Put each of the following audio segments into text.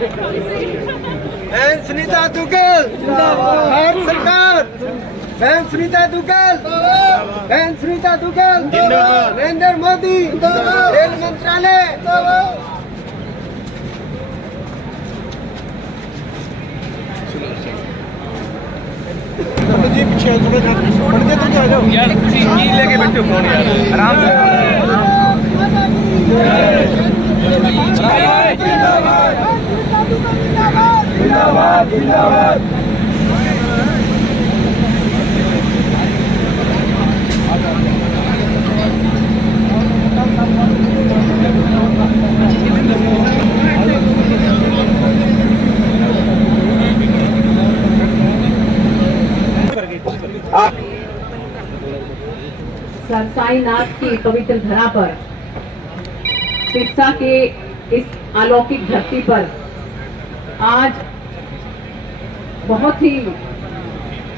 बहन सुनीता दुग्गल भारत सरकार, बहन सुनीता दुग्गल, बहन सुनीता दुग्गल, नरेंद्र मोदी, रेल मंत्रालय। जी पीछे थोड़ा आ जाओ यार, चीज लेके बैठो कौन यार, आराम से। साईनाथ की पवित्र धरा पर, सिरसा के इस अलौकिक धरती पर आज बहुत ही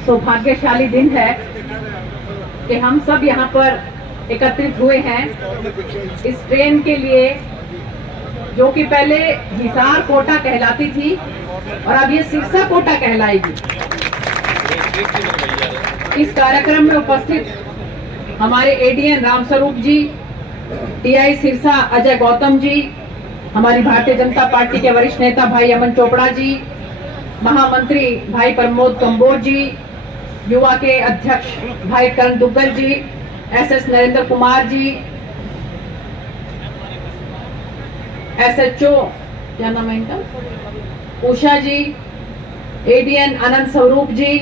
सौभाग्यशाली दिन है कि हम सब यहाँ पर एकत्रित हुए हैं इस ट्रेन के लिए, जो कि पहले हिसार कोटा कहलाती थी और अब ये सिरसा कोटा कहलाएगी। इस कार्यक्रम में उपस्थित हमारे एडीएन रामस्वरूप जी, टीआई सिरसा अजय गौतम जी, हमारी भारतीय जनता पार्टी के वरिष्ठ नेता भाई अमन चोपड़ा जी, महामंत्री भाई प्रमोद कंबोज जी, युवा के अध्यक्ष भाई करण दुग्गल जी, एसएस नरेंद्र कुमार जी, एसएचओ क्या नाम है इनका, उषा जी, एडीएन अनंत स्वरूप जी,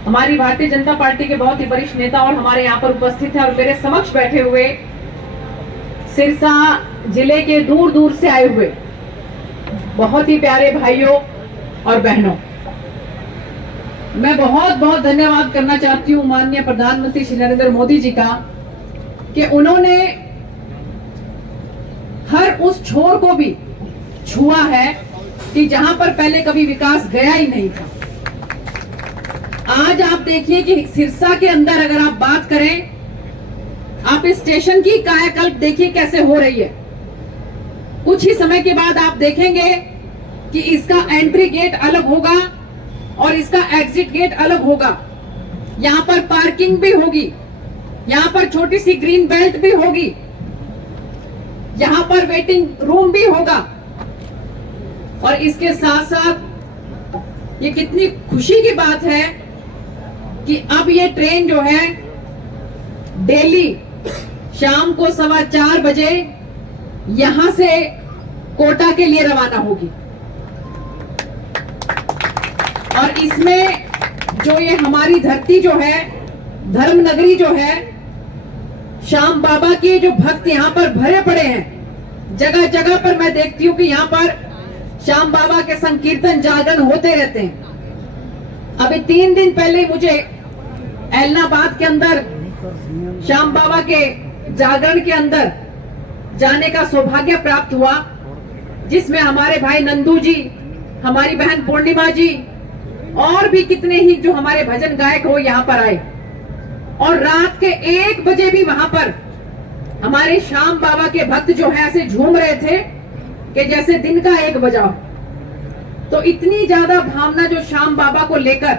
हमारी भारतीय जनता पार्टी के बहुत ही वरिष्ठ नेता और हमारे यहाँ पर उपस्थित है, और मेरे समक्ष बैठे हुए सिरसा जिले के दूर दूर से आए हुए बहुत ही प्यारे भाइयों और बहनों, मैं बहुत बहुत धन्यवाद करना चाहती हूँ माननीय प्रधानमंत्री श्री नरेंद्र मोदी जी का, कि उन्होंने हर उस छोर को भी छुआ है कि जहां पर पहले कभी विकास गया ही नहीं था। आज आप देखिए कि सिरसा के अंदर अगर आप बात करें, आप इस स्टेशन की कायाकल्प देखिए कैसे हो रही है। कुछ ही समय के बाद आप देखेंगे कि इसका एंट्री गेट अलग होगा और इसका एग्जिट गेट अलग होगा। यहाँ पर पार्किंग भी होगी, यहाँ पर छोटी सी ग्रीन बेल्ट भी होगी, यहाँ पर वेटिंग रूम भी होगा। और इसके साथ साथ ये कितनी खुशी की बात है कि अब ये ट्रेन जो है डेली शाम को 4:15 बजे यहां से कोटा के लिए रवाना होगी। और इसमें जो ये हमारी धरती जो है, धर्म नगरी जो है, श्याम बाबा के जो भक्त यहाँ पर भरे पड़े हैं, जगह जगह पर मैं देखती हूँ कि यहाँ पर श्याम बाबा के संकीर्तन जागरण होते रहते हैं। अभी 3 दिन पहले मुझे एलनाबाद के अंदर श्याम बाबा के जागरण के अंदर जाने का सौभाग्य प्राप्त हुआ, जिसमें हमारे भाई नंदू जी, हमारी बहन पूर्णिमा जी और भी कितने ही जो हमारे भजन गायक हो यहाँ पर आए। और रात के 1 बजे भी वहां पर हमारे श्याम बाबा के भक्त जो है ऐसे झूम रहे थे कि जैसे दिन का 1 बजा हो। तो इतनी ज्यादा भावना जो श्याम बाबा को लेकर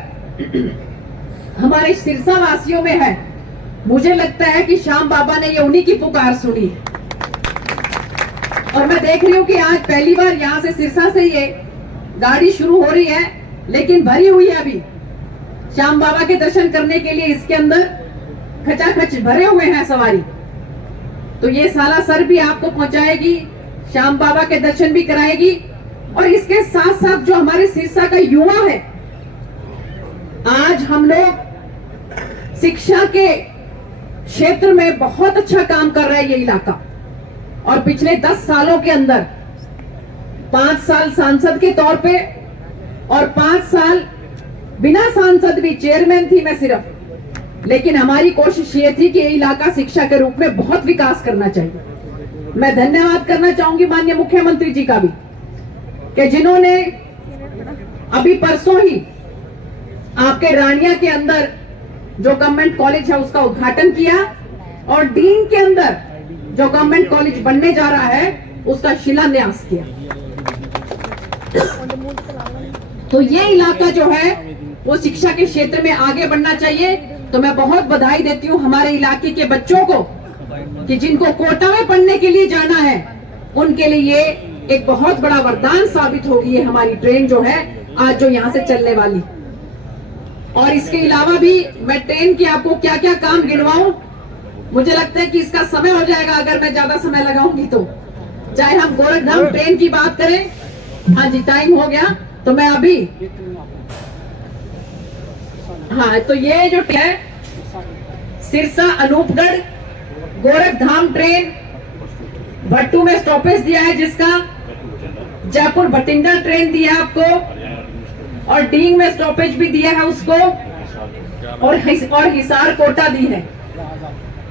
हमारे सिरसा वासियों में है, मुझे लगता है कि श्याम बाबा ने ये उन्हीं की पुकार सुनी। और मैं देख रही हूँ कि आज पहली बार यहाँ से सिरसा से ये गाड़ी शुरू हो रही है, लेकिन भरी हुई है अभी। श्याम बाबा के दर्शन करने के लिए इसके अंदर खचाखच भरे हुए हैं सवारी। तो ये सालासर भी आपको पहुंचाएगी, श्याम बाबा के दर्शन भी कराएगी। और इसके साथ साथ जो हमारे सिरसा का युवा है, आज हम लोग शिक्षा के क्षेत्र में बहुत अच्छा काम कर रहा है ये इलाका। और पिछले 10 सालों के अंदर 5 साल सांसद के तौर पे और 5 साल बिना सांसद भी चेयरमैन थी मैं सिर्फ, लेकिन हमारी कोशिश ये थी कि ये इलाका शिक्षा के रूप में बहुत विकास करना चाहिए। मैं धन्यवाद करना चाहूंगी माननीय मुख्यमंत्री जी का भी, कि जिन्होंने अभी परसों ही आपके रानिया के अंदर जो गवर्नमेंट कॉलेज है उसका उद्घाटन किया, और डीन के अंदर जो गवर्नमेंट कॉलेज बनने जा रहा है उसका शिलान्यास किया। तो ये इलाका जो है वो शिक्षा के क्षेत्र में आगे बढ़ना चाहिए। तो मैं बहुत बधाई देती हूँ हमारे इलाके के बच्चों को कि जिनको कोटा में पढ़ने के लिए जाना है उनके लिए ये एक बहुत बड़ा वरदान साबित होगी ये हमारी ट्रेन जो है आज जो यहाँ से चलने वाली। और इसके अलावा भी मैं ट्रेन की आपको क्या क्या काम गिनवाऊं, मुझे लगता है कि इसका समय हो जाएगा अगर मैं ज्यादा समय लगाऊंगी तो। चाहे हम गोरखधाम ट्रेन की बात करें, हाँ जी टाइम हो गया तो मैं अभी, हाँ तो ये जो है सिरसा अनूपगढ़ गोरखधाम ट्रेन भट्टू में स्टॉपेज दिया है जिसका, जयपुर भटिंडा ट्रेन दिया है आपको और डींग में स्टॉपेज भी दिया है उसको और हिसार कोटा दी है।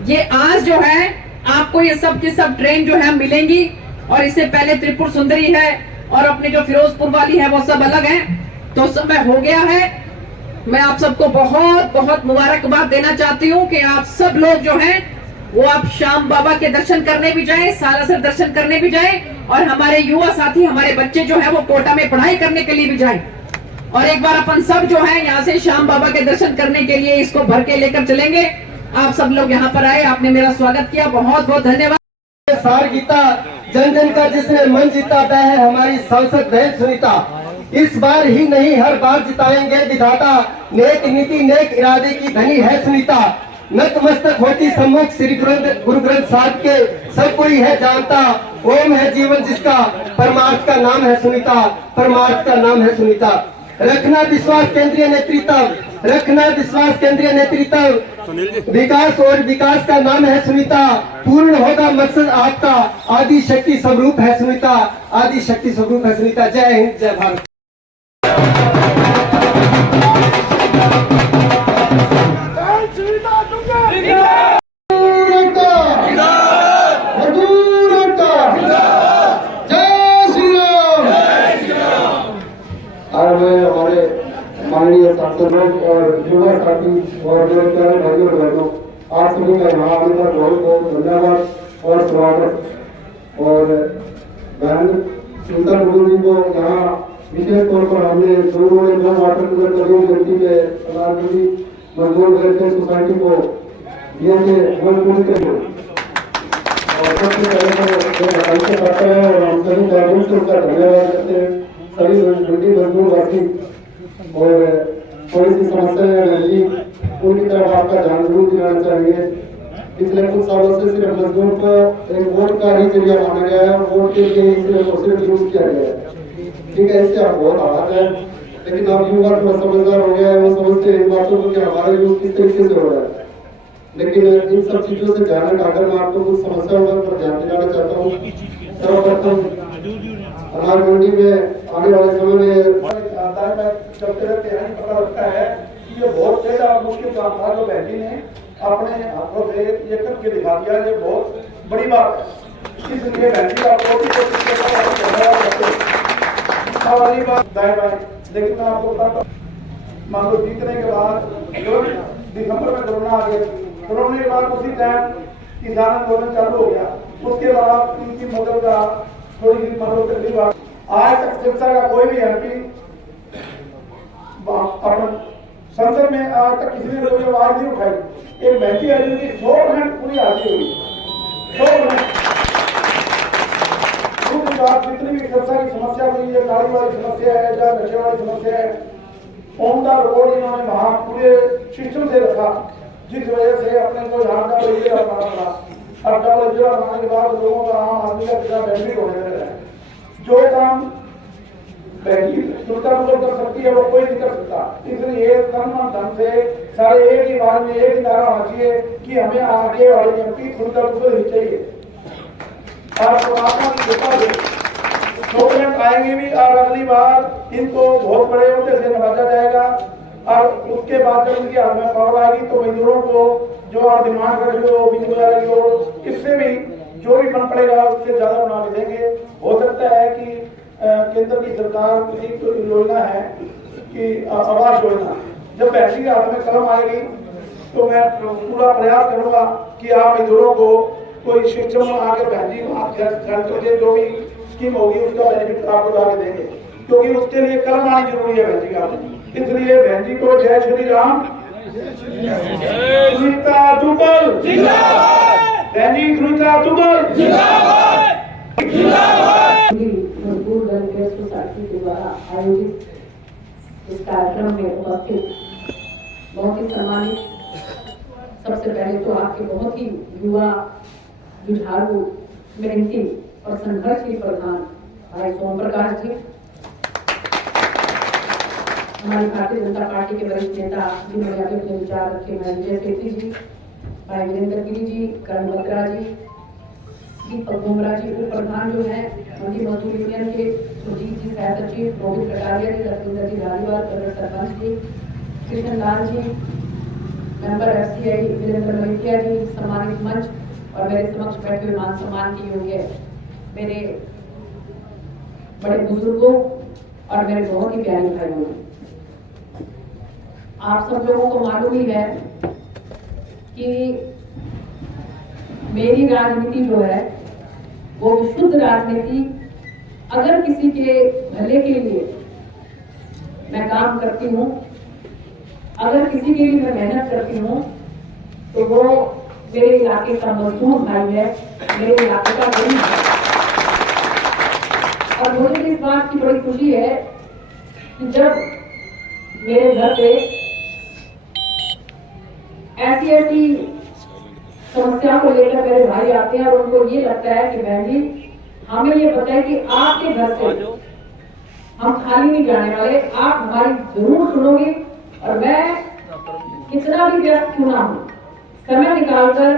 ये आज जो है आपको ये सब की सब ट्रेन जो है मिलेंगी और इससे पहले त्रिपुर सुंदरी है और अपनी जो फिरोजपुर वाली है वो सब अलग है। तो समय हो गया है, मैं आप सबको बहुत बहुत मुबारकबाद देना चाहती हूँ कि आप सब लोग जो हैं वो आप श्याम बाबा के दर्शन करने भी जाएं, सालासर दर्शन करने भी जाएं और हमारे युवा साथी हमारे बच्चे जो है वो कोटा में पढ़ाई करने के लिए भी जाएं। और एक बार अपन सब जो है यहाँ से श्याम बाबा के दर्शन करने के लिए इसको भर के लेकर चलेंगे। आप सब लोग यहाँ पर आए, आपने मेरा स्वागत किया, बहुत बहुत धन्यवाद। सार गीता जन जन का जिसने मन जीता वह है हमारी सांसद बहन सुनीता। इस बार ही नहीं हर बार जिताएंगे विधाता, नेक नीति नेक इरादे की धनी है सुनीता। नतमस्तक होती सम्मुख श्री गुरु ग्रंथ साहब के सब कोई है जानता। ओम है जीवन जिसका परमार्थ का नाम है सुनीता, परमार्थ का नाम है सुनीता। रखना विश्वास केंद्रीय नेतृत्व, रखना विश्वास केंद्रीय नेतृत्व, विकास और विकास का नाम है सुनीता। पूर्ण होगा मकसद आपका, आदि शक्ति स्वरूप है सुनीता, आदि शक्ति स्वरूप है सुनीता। जय हिंद जय भारत। हमारे माननीय सांसद और युवा साथी और जो प्यारे भाइयों बहनों, आप सभी का यहाँ आने का बहुत बहुत धन्यवाद और स्वागत। और बहन सुंदर गुरु जी को यहाँ विशेष तौर पर हमने दो वाटर कूलर करियों व्यक्ति के प्रधानमंत्री मजदूर वेलफेयर सोसाइटी को ये और सबसे पहले करते हैं और हम सभी जागरूक उनका धन्यवाद करते हैं। सभी मंडी मजदूर वासी और थोड़ी सी समस्याएं जी उनकी तरफ आपका ध्यान जरूर दिलाना चाहिए। पिछले कुछ सालों से सिर्फ मजदूर को एक वोट का ही जरिया माना गया है, वोट के लिए सिर्फ यूज किया गया है। ठीक है, इससे आप बहुत आभार है, लेकिन अब युवा थोड़ा समझदार हो गया है, वो समझते हैं इन बातों को कि हमारा यूज किस तरीके से हो रहा है। लेकिन इन सब चीजों से ध्यान हटाकर मैं आपको कुछ समस्याओं पर ध्यान दिलाना चाहता हूँ। सर्वप्रथम हमारी मंडी में आने वाले समय में चलते रहते हैं, पता लगता है कि ये बहुत तेज और मुश्किल काम था जो बहनी ने अपने हाथों से ये करके दिखा दिया। ये बहुत बड़ी बात है, इसलिए बहनी का लेकिन मैं आपको बताता हूँ, मान लो जीतने के बाद दिसंबर में कोरोना आ गया, कोरोना के बाद उसी टाइम किसान आंदोलन चालू हो गया। उसके बाद इनकी मदद का थोड़ी सी मदद तकलीफ आज तक सिरसा का कोई भी एमपी संसद में आज तक किसी ने कोई आवाज नहीं उठाई। एक बहती आदमी की 100% पूरी हाजिरी हुई, 100%। जितनी भी सिरसा की समस्या हुई है, गाड़ी वाली समस्या है या नशे वाली समस्या है, ऑन द रोड इन्होंने वहां पूरे सिस्टम से रखा, जिस वजह से अपने को यहाँ का एरिया बनाना पड़ा। अब डबल एरिया बनाने के बाद लोगों का आम आदमी का पूरा बेनिफिट होने लगा है। जो काम सुविधा कर सकती है वो कोई नहीं कर सकता। इसलिए तन मन धन से सारे एक ही बार में एक ही नारा होना चाहिए कि हमें आगे वाले एमपी सुविधा ही चाहिए। और गवर्नमेंट आएंगे भी और अगली बार इनको बहुत बड़े होते से नवाजा जाएगा। और उसके बाद जब उनके हाथ में पावर आएगी तो मजदूरों को जो आप डिमांड करेंगे ऑफिस वगैरह की और इससे भी जो भी बन पड़ेगा उससे ज्यादा बना के देंगे। हो सकता है कि केंद्र की सरकार की योजना है कि आवास योजना, जब बैटरी के हाथ में कलम आएगी तो मैं पूरा प्रयास करूंगा कि आप मजदूरों को कोई शिक्षण आकर बहन जी को आप करके जो भी स्कीम होगी उसका बेनिफिट आपको ला के देंगे। क्योंकि उसके लिए कलम आनी जरूरी है बहन जी का। इसलिए बहन जी को जय श्री राम, सुनीता दुग्गल बहन जी, सुनीता दुग्गल मजदूर वेलफेयर सोसाइटी के द्वारा आयोजित इस कार्यक्रम में उपस्थित बहुत ही सम्मानित, सबसे पहले तो आपके बहुत ही युवा, जुझारू, मेहनती और संघर्षशील प्रधान भाई सोम प्रकाश जी, हमारी भारतीय जनता पार्टी के वरिष्ठ नेता जिन्होंने अपने विचार रखे भाई विजय सेठी जी, भाई वीरेंद्र गिरी जी, करण बत्रा जी, दीपक बुमरा जी, उप प्रधान जो है मंडी मजदूर यूनियन के सुजीत जी, सह सचिव रोहित कटारिया जी, लखविंदर जी धालीवाल, प्रगट सरपंच जी, कृष्ण लाल जी, मेंबर FCI वीरेंद्र मलिकिया जी, सम्मानित मंच और मेरे समक्ष बैठे हुए मान सम्मान के योग्य मेरे बड़े बुजुर्गों और मेरे बहुत ही प्यारे भाइयों, आप सब लोगों को मालूम ही है कि मेरी राजनीति जो है वो शुद्ध राजनीति, अगर किसी के भले के लिए मैं काम करती हूँ, अगर किसी के लिए मैं मेहनत करती हूँ, तो वो मेरे इलाके का मजदूर भाई है, मेरे इलाके का गरीब है। और मुझे इस बात की बड़ी खुशी है कि जब मेरे घर पे ऐसी समस्या को लेकर मेरे भाई आते हैं और उनको ये लगता है कि बहन जी, हमें ये पता है कि आपके घर से हम खाली नहीं जाने वाले, आप हमारी जरूर सुनोगे और मैं कितना भी व्यस्त क्यों ना हूं, समय निकालकर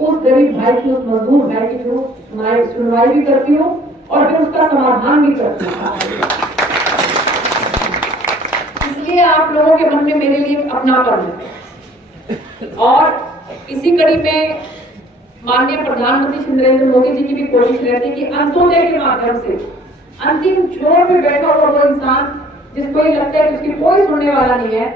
उस गरीब भाई की, उस मजदूर भाई की सुनवाई भी करती हूँ और फिर उसका समाधान भी करती हूँ। इसलिए आप लोगों के मन में मेरे लिए अपनापन है। और इसी कड़ी में माननीय प्रधानमंत्री श्री नरेंद्र मोदी जी की भी कोशिश रहती है कि अंत्योदय के माध्यम से अंतिम छोर पे बैठा हुआ वो इंसान जिसको ये लगता है कि उसकी कोई सुनने वाला नहीं है,